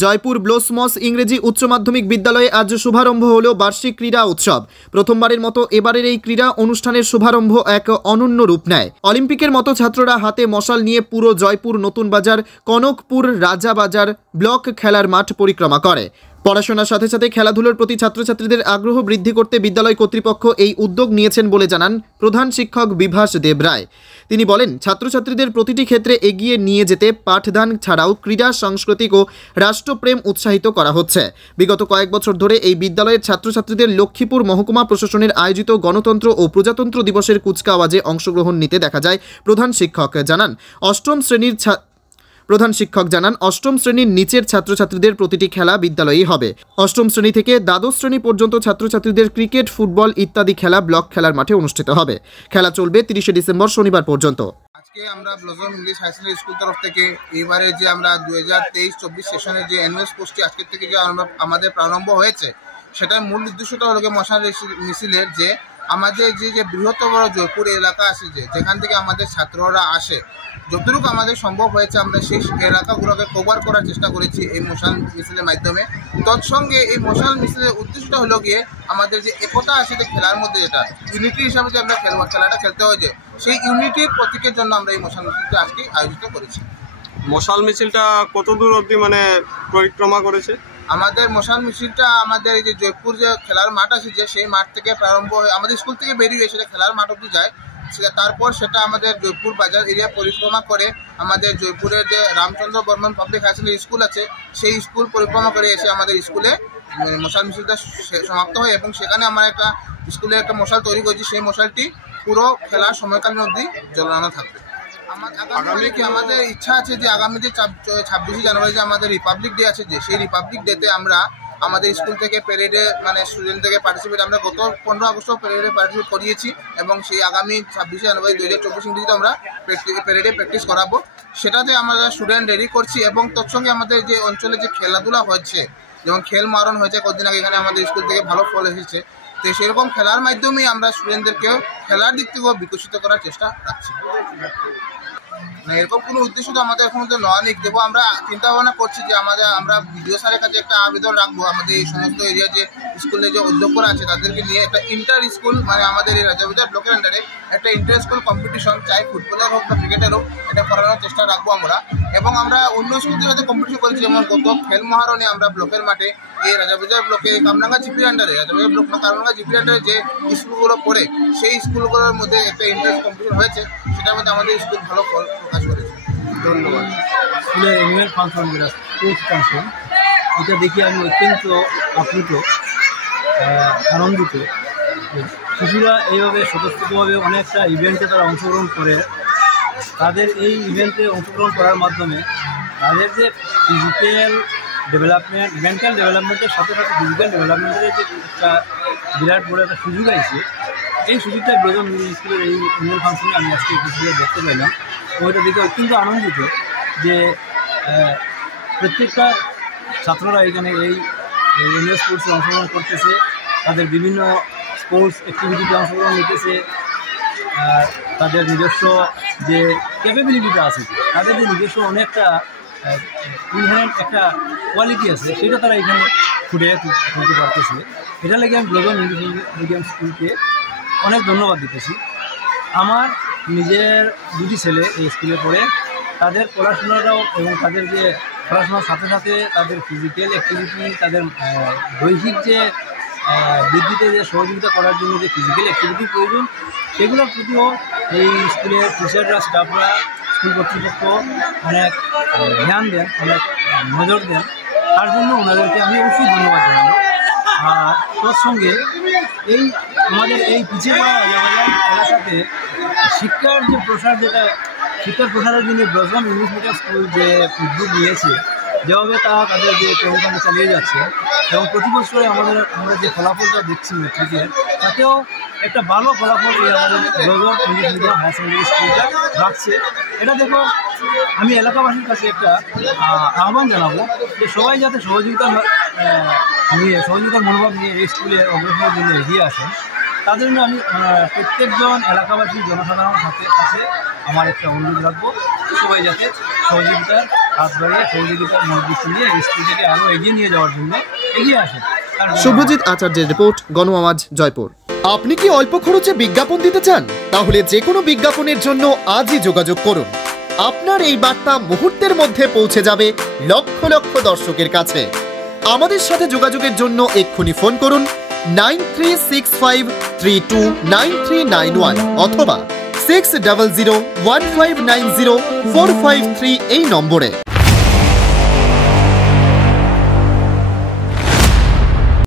জয়পুর ব্লোসমস ইংরেজি উচ্চ মাধ্যমিক বিদ্যালয়ে আজ শুভারম্ভ হলো বার্ষিক ক্রীড়া উৎসব। প্রথমবারের মতো এবারের এই ক্রীড়া অনুষ্ঠানের শুভারম্ভ এক অনন্য রূপ নেয়। অলিম্পিকের মতো ছাত্ররা হাতে মশাল নিয়ে পুরো জয়পুর, নতুন বাজার, কনকপুর, রাজাবাজার ব্লক খেলার মাঠ পরিক্রমা করে। পড়াশোনার সাথে সাথে খেলাধুলোর প্রতি ছাত্রছাত্রীদের আগ্রহ বৃদ্ধি করতে বিদ্যালয় কর্তৃপক্ষ এই উদ্যোগ নিয়েছেন বলে জানান প্রধান শিক্ষক বিভাস দেব রায়। তিনি বলেন, ছাত্রছাত্রীদের প্রতিটি ক্ষেত্রে এগিয়ে নিয়ে যেতে পাঠদান ছাড়াও ক্রীড়া, সাংস্কৃতিক ও রাষ্ট্রপ্রেম উৎসাহিত করা হচ্ছে। বিগত কয়েক বছর ধরে এই বিদ্যালয়ের ছাত্রছাত্রীদের লক্ষ্মীপুর মহকুমা প্রশাসনের আয়োজিত গণতন্ত্র ও প্রজাতন্ত্র দিবসের কুচকাওয়াজে অংশগ্রহণ নিতে দেখা যায়। প্রধান শিক্ষক জানান, অষ্টম শ্রেণীর নিচের ছাত্রছাত্রীদের প্রতিটি খেলা বিদ্যালয়েই হবে। অষ্টম শ্রেণী থেকে দ্বাদশ শ্রেণী পর্যন্ত ছাত্রছাত্রীদের ক্রিকেট, ফুটবল ইত্যাদি খেলা ব্লক খেলার মাঠে অনুষ্ঠিত হবে। খেলা চলবে 30শে ডিসেম্বর শনিবার পর্যন্ত। আজকে আমরা Blossom English high secondary school তরফ থেকে এবারে যে আমরা 2023-24 সেশনের যে অ্যানুয়াল স্পোর্টসটি আজকের থেকে যে আমাদের প্রারম্ভ হয়েছে, সেটার মূল উদ্দেশ্যটা হলো মশাল মিছিলের যে আমাদের যে বৃহত্তর জয়পুর এলাকা আছে, যেখান থেকে আমাদের ছাত্ররা আসে, যতটুকু আমাদের সম্ভব হয়েছে আমরা সেই এলাকাগুলোকে কভার করার চেষ্টা করেছি এই মশাল মিছিলের মাধ্যমে। তৎসঙ্গে এই মশাল মিছিলের উদ্দেশ্যটা হলো গিয়ে আমাদের যে একতা আছে যে খেলার মধ্যে, যেটা ইউনিটি হিসাবে যে আমরা খেলাটা খেলতে হয়, যে সেই ইউনিটির প্রতীকের জন্য আমরা এই মশাল মিছিলটা আজকে আয়োজিত করেছি। মশাল মিছিলটা কত দূর অবধি পরিক্রমা করেছে? আমাদের মশাল মিছিলটা আমাদের এই যে জয়পুর যে খেলার মাঠ আছে, যে সেই মাঠ থেকে প্রারম্ভ হয়ে আমাদের স্কুল থেকে বেরিয়ে সেটা খেলার মাঠ অবধি যায়। তারপর সেটা আমাদের জয়পুর বাজার এরিয়া পরিক্রমা করে আমাদের জয়পুরের যে Ramchandra Barman public high secondary school আছে, সেই স্কুল পরিক্রমা করে এসে আমাদের স্কুলে মশাল মিছিলটা সমাপ্ত হয়। এবং সেখানে আমরা একটা স্কুলে একটা মশাল তৈরি করেছি, সেই মশালটি পুরো খেলার সময়কালীন অবধি জ্বলানো থাকবে। আমাদের ইচ্ছা আছে যে আগামী যে 26শে জানুয়ারি যে আমাদের রিপাবলিক ডে আছে, যে সেই রিপাবলিক ডেতে আমরা আমাদের স্কুল থেকে প্যারেডে স্টুডেন্ট থেকে পার্টিসিপেট আমরা গত 15 আগস্ট প্যারেডে পার্টিসিপেট করিয়েছি, এবং সেই আগামী 26শে জানুয়ারি 2024 ইংরেজিতে আমরা প্যারেডে প্র্যাকটিস করাবো। সেটাতে আমরা স্টুডেন্ট রেডি করছি। এবং তৎসঙ্গে আমাদের যে অঞ্চলে যে খেলাধুলা হচ্ছে, যেমন খেল মারণ হয়েছে কদিন আগে, এখানে আমাদের স্কুল থেকে ভালো ফল এসেছে। তো সেরকম খেলার মাধ্যমেই আমরা স্টুডেন্টদেরকেও খেলার দিক থেকেও বিকশিত করার চেষ্টা রাখছি। এরকম কোনো উদ্দেশ্য তো আমাদের এখন নয় দেবো। আমরা চিন্তা ভাবনা করছি যে আমরা বিডিও স্যারের কাছে একটা আবেদন রাখবো, আমাদের এই সমস্ত এরিয়া যে স্কুলে যে অধ্যক্ষরা আছে তাদেরকে নিয়ে একটা ইন্টার স্কুল, আমাদের এই রাজাবাজার ব্লকের আন্ডারে একটা ইন্টার স্কুল কম্পিটিশন, চাই ফুটবলের হোক বা ক্রিকেটের হোক, এটা করানোর চেষ্টা রাখবো আমরা। এবং আমরা অন্য স্কুলদের সাথে কম্পিটিশন করেছি, যেমন গত খেল মহারণে আমরা ব্লকের মাঠে এই রাজাবাজার ব্লকে কামরাঙ্গা জিপির আন্ডারে, রাজাবাজার ব্লক কামরাঙ্গা জিপির আন্ডারে যে স্কুলগুলো পড়ে, সেই স্কুলগুলোর মধ্যে একটা ইন্টার কম্পিটিশন হয়েছে, সেটার মধ্যে আমাদের স্কুল ভালো ফল প্রকাশ করেছে। ধন্যবাদ। স্কুলের অ্যানুয়াল ফাংশন, যেটা স্পোর্টস ফাংশন, এটা দেখে আমি অত্যন্ত আপ্লুত, আনন্দিত। শিশুরা এইভাবে স্বতঃস্ফূর্তভাবে অনেকটা ইভেন্টে তারা অংশগ্রহণ করে। তাদের এই ইভেন্টে অংশগ্রহণ করার মাধ্যমে তাদের যে ফিজিক্যাল ডেভেলপমেন্ট, মেন্টাল ডেভেলপমেন্টের সাথে সাথে ফিজিক্যাল ডেভেলপমেন্টের যে একটা বিরাট বড় একটা সুযোগ আছে, এই সুযোগটা ব্লসম স্কুলের এই অ্যানুয়াল ফাংশনে আমি আজকে দেখতে পেলাম। ওইটা দেখে অত্যন্ত আনন্দিত যে প্রত্যেকটা ছাত্ররা এখানে এই অ্যানুয়াল স্পোর্টসে অংশগ্রহণ করতেছে, তাদের বিভিন্ন স্পোর্টস অ্যাক্টিভিটিতে অংশগ্রহণ নিতেছে। তাদের নিজস্ব যে ক্যাপাবিলিটিটা আছে, তাদের যে নিজস্ব অনেকটা ইনহেরেন্ট একটা কোয়ালিটি আছে, সেটা তারা এখানে ফুটে তুলতে পারতেছে। এটা লেগে আমি ব্লসম ইংলিশ মিডিয়াম স্কুলকে অনেক ধন্যবাদ দিতেছি। আমার নিজের দুটি ছেলে এই স্কুলে পড়ে, তাদের পড়াশোনাটাও এবং তাদের যে পড়াশোনার সাথে সাথে তাদের ফিজিক্যাল অ্যাক্টিভিটি, তাদের দৈহিক যে বৃদ্ধিতে যে সহযোগিতা করার জন্য যে ফিজিক্যাল অ্যাক্টিভিটির প্রয়োজন, সেগুলোর প্রতিও এই স্কুলের টিচাররা, স্টাফরা, স্কুল কর্তৃপক্ষ অনেক ধ্যান দেন, অনেক নজর দেন। তার জন্য ওনাদেরকে আমি অবশ্যই ধন্যবাদ জানাবো। আর তোর সঙ্গে আমাদের এই পিছিয়ে পড়া এলাকাতে শিক্ষার যে প্রসার, শিক্ষার প্রসারের জন্য ব্লসম ইংলিশ মিডিয়াম স্কুল যে উদ্যোগ নিয়েছে, যেভাবে তাদের যে কর্মকাণ্ড চালিয়ে যাচ্ছে, এবং প্রতি বছরে আমরা যে ফলাফলটা দেখছি মেট্রিকের, তাতেও একটা ভালো ফলাফল আমাদের Blossom English medium higher secondary স্কুলটা রাখছে। এটা দেখো, আমি এলাকাবাসীর কাছে একটা আহ্বান জানাবো যে সবাই যাতে সহযোগিতার মনোভাব নিয়ে এই স্কুলের অগ্রসরের জন্য এগিয়ে আসেন। তাদের জন্য আমি প্রত্যেকজন এলাকাবাসী জনসাধারণের কাছে আমার একটা অনুরোধ রাখবো, সবাই যাতে সহযোগিতার হাত বাড়িয়ে সহযোগিতার মনোদৃষ্টি নিয়ে স্কুলটাকে আরও এগিয়ে নিয়ে যাওয়ার জন্য এগিয়ে আসে। শুভজিৎ আচার্যের রিপোর্ট, গণআওয়াজ, জয়পুর। আপনি কি অল্প খরচে বিজ্ঞাপন দিতে চান? তাহলে যে কোনো বিজ্ঞাপনের জন্য আজই যোগাযোগ করুন। আপনার এই বার্তা মুহূর্তের মধ্যে পৌঁছে যাবে লক্ষ লক্ষ দর্শকের কাছে। আমাদের সাথে যোগাযোগের জন্য এক্ষুনি ফোন করুন 9365329391 অথবা 6001590453 এই নম্বরে।